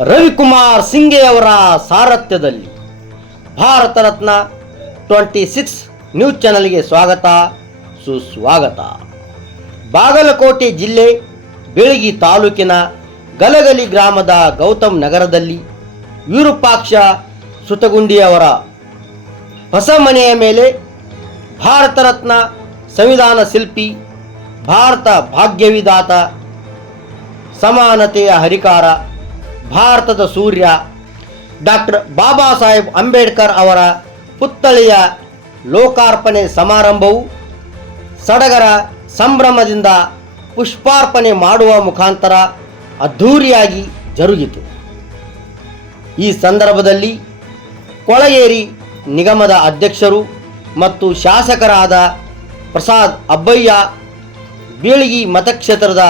Ravikumar ಸಿಂಘೆಯವರ ಸಾರಥ್ಯದಲ್ಲಿ Bharat Ratna 26 news ಚಾನೆಲ್ಗೆ ಸ್ವಾಗತ ಸುಸ್ವಾಗತ. ಬಾಗಲಕೋಟೆ ಜಿಲ್ಲೆ ಬೇಳಗಿ ತಾಲೂಕಿನ ಗಲಗಲಿ ಗ್ರಾಮದ ಗೌತಮ್ ನಗರದಲ್ಲಿ ವಿರೂಪಾಕ್ಷ ಸುತಗುಂಡಿಯವರ ಹೊಸ ಮನೆಯ ಮೇಲೆ ಭಾರತ ರತ್ನ ಸಂವಿಧಾನ ಶಿಲ್ಪಿ, ಭಾರತ ಭಾಗ್ಯವಿದಾತ, ಸಮಾನತೆಯ ಹರಿಕಾರ, ಭಾರತದ ಸೂರ್ಯ ಡಾಕ್ಟರ್ ಬಾಬಾ ಸಾಹೇಬ್ ಅಂಬೇಡ್ಕರ್ ಅವರ ಪುತ್ಥಳಿಯ ಲೋಕಾರ್ಪಣೆ ಸಮಾರಂಭವು ಸಡಗರ ಸಂಭ್ರಮದಿಂದ ಪುಷ್ಪಾರ್ಪಣೆ ಮಾಡುವ ಮುಖಾಂತರ ಅದ್ಧೂರಿಯಾಗಿ ಜರುಗಿತು. ಈ ಸಂದರ್ಭದಲ್ಲಿ ಕೊಳಗೇರಿ ನಿಗಮದ ಅಧ್ಯಕ್ಷರು ಮತ್ತು ಶಾಸಕರಾದ ಪ್ರಸಾದ್ ಅಬ್ಬಯ್ಯ, ಬೇಳಗಿ ಮತಕ್ಷೇತ್ರದ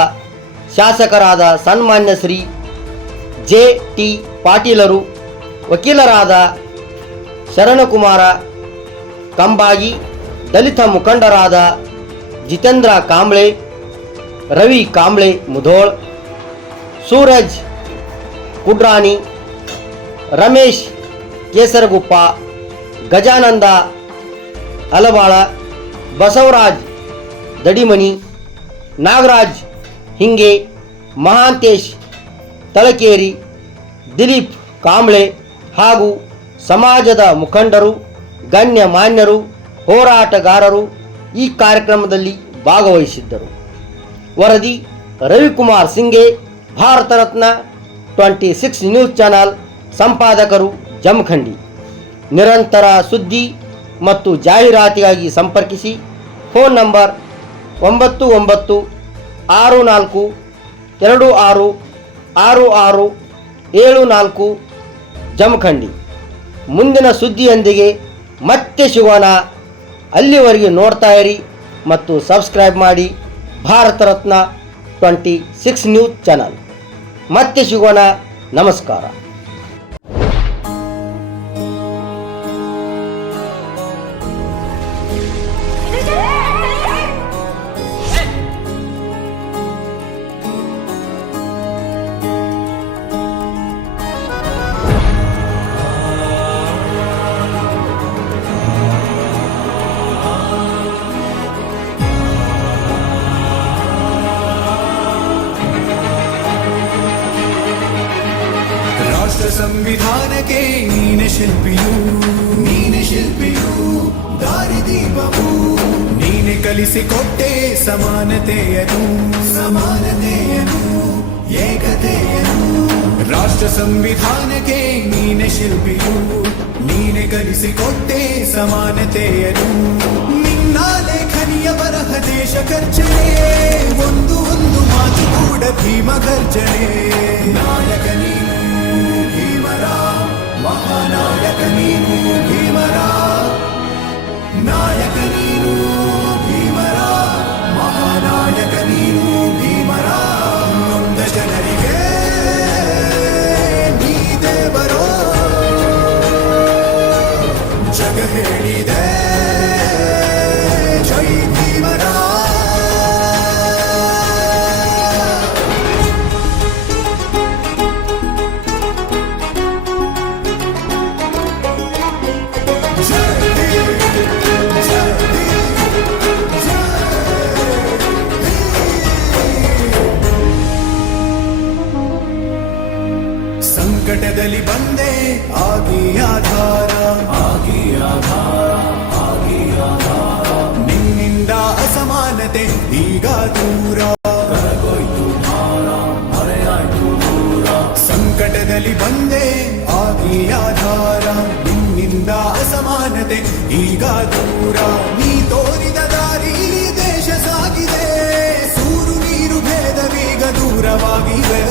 ಶಾಸಕರಾದ ಸನ್ಮಾನ್ಯ ಶ್ರೀ ಜೆ.ಟಿ. ಪಾಟೀಲರು, ವಕೀಲರಾದ ಶರಣಕುಮಾರ ಕಂಬಾಗಿ, ದಲಿತ ಮುಖಂಡರಾದ ಜಿತೇಂದ್ರ ಕಾಂಬ್ಳೆ, ರವಿ ಕಾಂಬ್ಳೆ ಮುಧೋಳ್, ಸೂರಜ್ ಕುಡ್ರಾನಿ, ರಮೇಶ್ ಕೇಸರಗುಪ್ಪ, ಗಜಾನಂದ ಅಲಬಾಳ, ಬಸವರಾಜ್ ದಡಿಮನಿ, ನಾಗರಾಜ್ ಹಿಂಗೆ, ಮಹಾಂತೇಶ್ ತಳಕೇರಿ, ದಿಲೀಪ್ ಕಾಂಬ್ಳೆ ಹಾಗೂ ಸಮಾಜದ ಮುಖಂಡರು, ಗಣ್ಯ ಮಾನ್ಯರು, ಹೋರಾಟಗಾರರು ಈ ಕಾರ್ಯಕ್ರಮದಲ್ಲಿ ಭಾಗವಹಿಸಿದ್ದರು. ವರದಿ ರವಿಕುಮಾರ್ ಸಿಂಘೆ, ಭಾರತ ರತ್ನ 26 ನ್ಯೂಸ್ ಚಾನಲ್, ಸಂಪಾದಕರು ಜಮಖಂಡಿ. ನಿರಂತರ ಸುದ್ದಿ ಮತ್ತು ಜಾಹೀರಾತಿಗಾಗಿ ಸಂಪರ್ಕಿಸಿ. Phone number 9964266674 Jamkhandi. ಮುಂದಿನ ಸುದ್ದಿಯೊಂದಿಗೆ ಮತ್ತೆ ಸಿಗೋಣ. ಅಲ್ಲಿವರೆಗೆ ನೋಡ್ತಾ ಇರಿ ಮತ್ತು ಸಬ್ಸ್ಕ್ರೈಬ್ ಮಾಡಿ ಭಾರತ ರತ್ನ 26 ನ್ಯೂಸ್ ಚಾನಲ್. ಮತ್ತೆ ಸಿಗೋಣ. ನಮಸ್ಕಾರ. ಸಂವಿಧಾನ के ನೀನೆ ಶಿಲ್ಪಿಯು ದಾರಿದೀಪವು ನೀನೆ ಕಲಿಸಿಕೊಟ್ಟೆ ಸಮಾನತೆಯನ್ನು ಏಕತೆಯನ್ನು. ರಾಷ್ಟ್ರ ಸಂವಿಧಾನಕ್ಕೆ ನೀನೆ ಶಿಲ್ಪಿಯು, ನೀನೆ ಕಲಿಸಿಕೊಟ್ಟೆ ಸಮಾನತೆಯನ್ನು. ನಿನ್ನ ಲೇಖನಿಯ ಬರಹ ದೇಶ ಖರ್ಚನೆ, ಒಂದು ಮಾತು ಕೂಡ ಭೀಮ ಗರ್ಜನೆ. ನಾಯಕ ನೀನು ಭೀಮರ, ಮಹಾನಾಯಕ ನೀನು ಭೀಮರ, ನಾಯಕ ನೀನು ಭೀಮರ, ಮಹಾನಾಯಕ ನೀನು ಭೀಮರ. ನೊಂದ ಜನರಿಗೆ ನೀ ದೇವರೋ ಜಗ ಹೇಳಿದೆ ಜೈ ಭೀಮರ. ಸಂಕಟದಲ್ಲಿ ಬಂದೆ ಆಗಿ ಆಧಾರ, ನಿನ್ನಿಂದ ಅಸಮಾನತೆ ಈಗ ದೂರ. ಸಂಕಟದಲ್ಲಿ ಬಂದೆ ಆಗಿ ಆಧಾರ, ನಿನ್ನಿಂದ ಅಸಮಾನತೆ ಈಗ ದೂರ. ನೀ ತೋರಿದ ದಾರಿ ದೇಶ ಸಾಗಿದೆ, ಸೂರು ನೀರು ಭೇದವೀಗ ದೂರವಾಗಿವೆ.